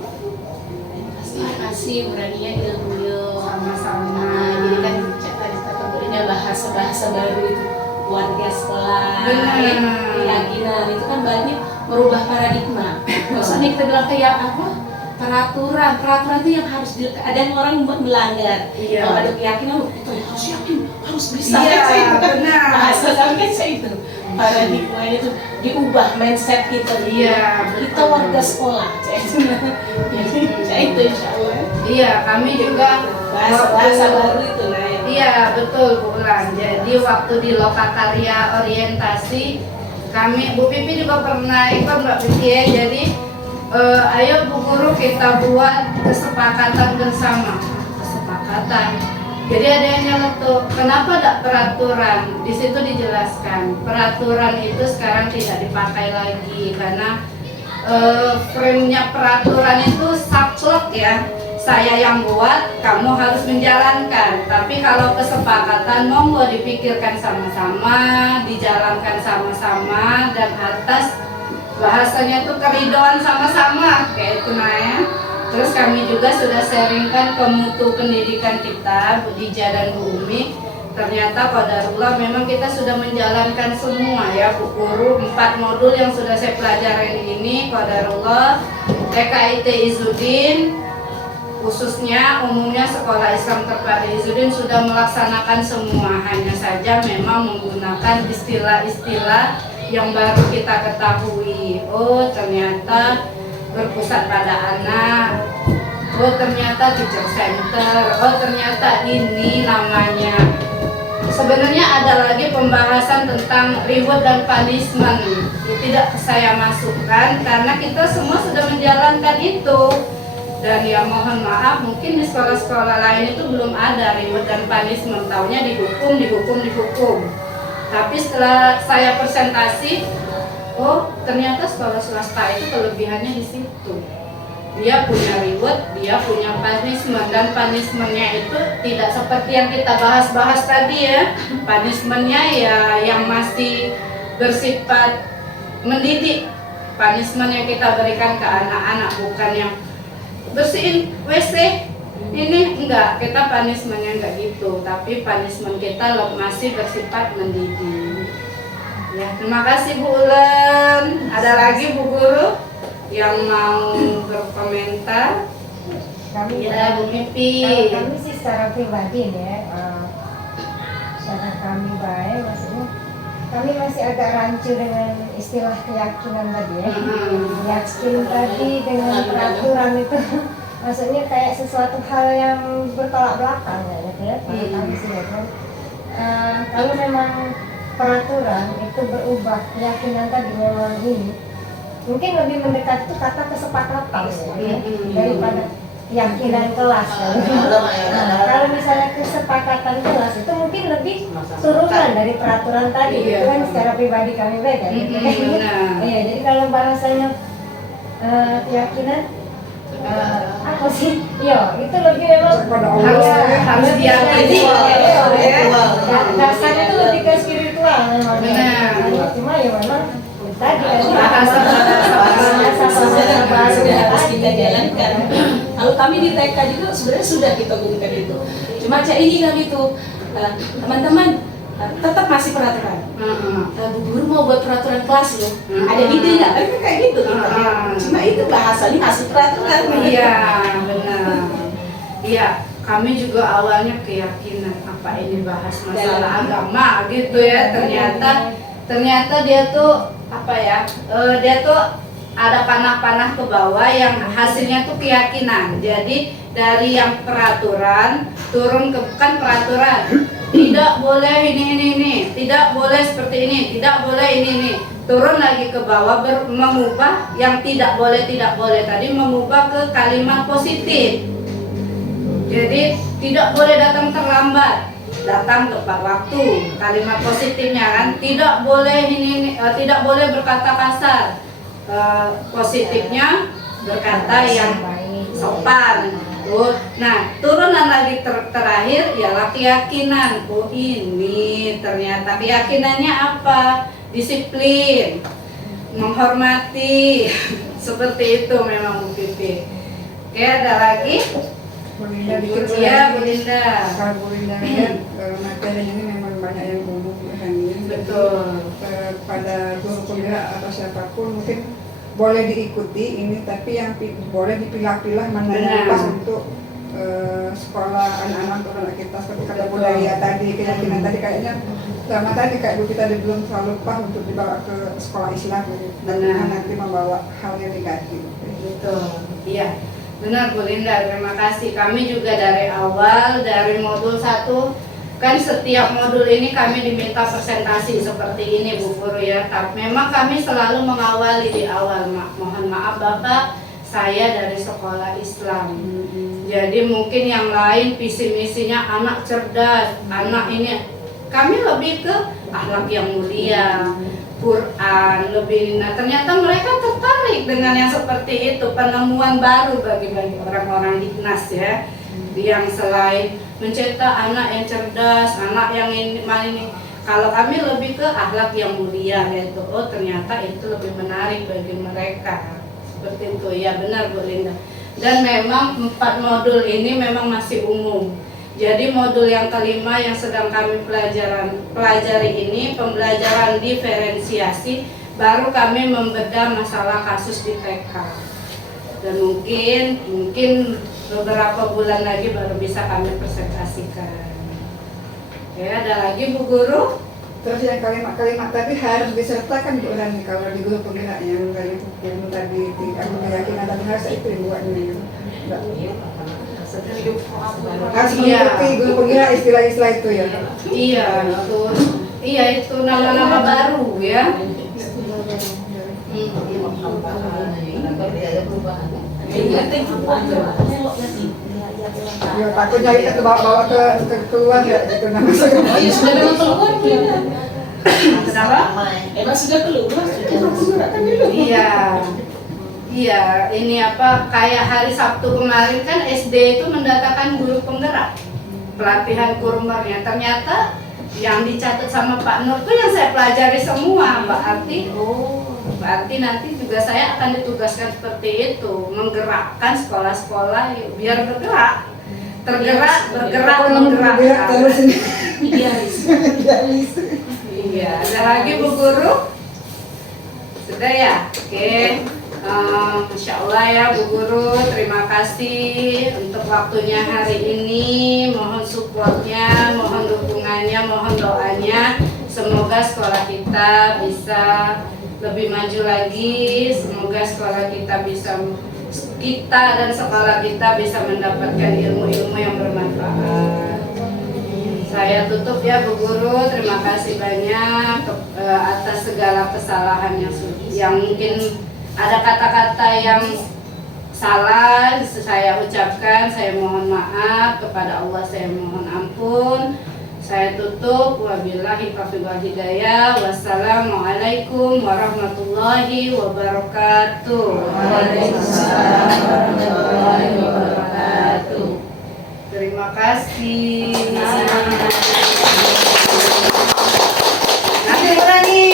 Terima kasih beraninya ilmu Sama-sama. Jadi kan tadi tentunya bahasa baru itu warga sekolah, Benar. keyakinan itu kan banyak merubah paradigma. Maksudnya kita bilang kayak apa? Peraturan itu yang harus ada yang orang buat melanggar. Iya. Kalau ada keyakinan itu harus yakin, harus bisa. Iya, benar. Bahasa kami kan saya itu paradigmanya itu diubah mindset kita. Iya, Kita betul. warga sekolah. Saya itu. Jadi saya itu insya Allah. Iya, kami juga Bahasa baru itu nah. Iya, betul Bu Ulan. Jadi waktu di Lokakarya orientasi, kami Bu Pipi juga pernah ikut Mbak Pipi ya. Jadi ayo Bu Guru kita buat kesepakatan bersama. Kesepakatan. Jadi ada yang nyeletuk, kenapa tidak peraturan? Di situ dijelaskan, peraturan itu sekarang tidak dipakai lagi karena frame-nya peraturan itu saklek ya. Saya yang buat, kamu harus menjalankan. Tapi kalau kesepakatan monggo dipikirkan sama-sama, dijalankan sama-sama, dan atas bahasanya itu keridoan sama-sama kayak itu Naya. Terus kami juga sudah sharingkan ke mutu pendidikan kita, Bu Dija dan Bu Umi. Ternyata qadarullah memang kita sudah menjalankan semua ya Bu Guru. 4 modul yang sudah saya pelajarin ini qadarullah TKIT Izudin, khususnya umumnya Sekolah Islam Terpadu Izudin sudah melaksanakan semua. Hanya saja memang menggunakan istilah-istilah yang baru kita ketahui. Oh ternyata berpusat pada anak. Oh ternyata teacher center. Oh ternyata ini namanya. Sebenarnya ada lagi pembahasan tentang reward dan punishment. Tidak saya masukkan karena kita semua sudah menjalankan itu. Dan ya mohon maaf, mungkin di sekolah-sekolah lain itu belum ada reward dan punishment. Taunya dihukum. Tapi setelah saya presentasi, oh ternyata sekolah swasta itu kelebihannya di situ. Dia punya reward, dia punya punishment, dan punishmentnya itu tidak seperti yang kita bahas tadi ya. Punishmentnya ya yang masih bersifat mendidik. Punishment yang kita berikan ke anak-anak bukan yang bersihin WC. Ini enggak, kita punishmentnya enggak gitu, tapi punishment kita masih bersifat mendidik. Ya, terima kasih Bu Ulen. Ada lagi Bu Guru yang mau berkomentar? Kami Ya, Bu Pipi. kalau kami sih secara pribadi ya, cara kami baik, maksudnya kami masih agak rancu dengan istilah keyakinan tadi ya. Yakin tadi dengan peraturan itu maksudnya kayak sesuatu hal yang bertolak belakang ya gitu ya. Kalau kami sih ya kan. Kalau memang peraturan itu berubah, keyakinan tadi memang ini mungkin lebih mendekat itu kata kesepakatan ya, daripada keyakinan kelas ya. Kalau misalnya kesepakatan kelas itu mungkin lebih turunan dari peraturan tadi itu kan secara pribadi kami beda gitu kan. Iya, jadi kalau bahasanya keyakinan apa sih? Iya, itu lebih memang harus diakini. Dasarnya itu lebih ke spiritual memang. Benar. Cuma ya memang tadi bahasa bahasa harus kita jalankan. Kalau kami di TK juga sebenarnya sudah kita gunakan itu. Semacam ini kami tuh teman-teman tetap masih peraturan. Bu guru mau buat peraturan kelas loh. Ada ide nggak? Mereka kayak gitu. Cuma itu bahasanya masih peraturan. Iya, benar. Iya, kami juga awalnya keyakinan apa ini bahas masalah agama gitu ya. Ternyata dia tuh apa ya? Dia tuh ada panah-panah ke bawah yang hasilnya tuh keyakinan. Jadi dari yang peraturan turun ke bukan peraturan. Tidak boleh ini, tidak boleh seperti ini, tidak boleh ini. Turun lagi ke bawah mengubah yang tidak boleh tadi mengubah ke kalimat positif. Jadi tidak boleh datang terlambat, datang tepat waktu. Kalimat positifnya kan tidak boleh ini, tidak boleh berkata kasar. Positifnya berkata yang sopan. Nah, turunan lagi terakhir ialah keyakinan. Oh ini ternyata keyakinannya apa? Disiplin, menghormati. Seperti itu memang Bu Pipi. Oke, ada lagi? Bu Linda bikin Iya, Bu Linda. Kalau Bu Linda lihat materi ini memang banyak yang umum ini. Betul. Pada guru kuliah atau siapapun mungkin boleh diikuti ini, tapi yang boleh dipilah-pilah mana yang pas untuk sekolah anak-anak untuk anak kita, seperti kata budaya tadi, keyakinan tadi kayaknya sama tadi kayak Bu kita belum terlalu pas untuk dibawa ke sekolah Islam dan nanti membawa hal yang negatif. Betul. Iya. Benar Bu Linda, terima kasih. Kami juga dari awal dari modul 1 kan setiap modul ini kami diminta presentasi seperti ini Bu Guru ya. Memang kami selalu mengawali di awal. Mohon maaf Bapak, saya dari sekolah Islam. Jadi mungkin yang lain visi misinya anak cerdas, anak ini. Kami lebih ke akhlak yang mulia, Quran, lebih. Nah ternyata mereka tertarik dengan yang seperti itu, penemuan baru bagi orang-orang Dignas ya. Yang selain mencetak anak yang cerdas, anak yang ini. Kalau kami lebih ke akhlak yang mulia gitu. Oh ternyata itu lebih menarik bagi mereka. Seperti itu ya, benar Bu Linda. Dan memang 4 modul ini memang masih umum. Jadi modul yang kelima yang sedang kami pelajari ini pembelajaran diferensiasi, baru kami membedah masalah kasus di TK. Dan mungkin beberapa bulan lagi baru bisa kami presentasikan. Ya, ada lagi Bu Guru? Terus yang kalimat-kalimat tadi harus disertakan Bu Rani kalau di guru penggerak yang dari hukum tadi, keyakinan tadi harus itu yang buatnya. Harus mengikuti guru penggerak istilah-istilah itu ya. Iya itu nama-nama baru ya. Ya, takutnya kita bawa ke keluar ya itu nama saya. Iya sudah memang keluar ya. Kenapa? Emang sudah keluar sudah kan dulu. Iya, ini apa kayak hari Sabtu kemarin kan SD itu mendatangkan guru penggerak pelatihan kurmernya. Ternyata yang dicatat sama Pak Nur tuh yang saya pelajari semua, berarti nanti juga saya akan ditugaskan seperti itu, menggerakkan sekolah-sekolah biar bergerak, menggerakkan. Iya, ada lagi Bu Guru? Sudah ya? Oke. Masya Allah ya Bu Guru, terima kasih untuk waktunya hari ini. Mohon supportnya, mohon dukungannya, mohon doanya. Semoga sekolah kita bisa lebih maju lagi. Semoga sekolah kita dan sekolah kita bisa mendapatkan ilmu-ilmu yang bermanfaat. Saya tutup ya Bu Guru, terima kasih banyak atas segala kesalahan yang mungkin ada kata-kata yang salah saya ucapkan, saya mohon maaf kepada Allah, saya mohon ampun. Saya tutup, wabillahi taufiq wal hidayah. Wassalamualaikum warahmatullahi wabarakatuh. Waalaikumsalam warahmatullahi wabarakatuh. Terima kasih. Nanti berani.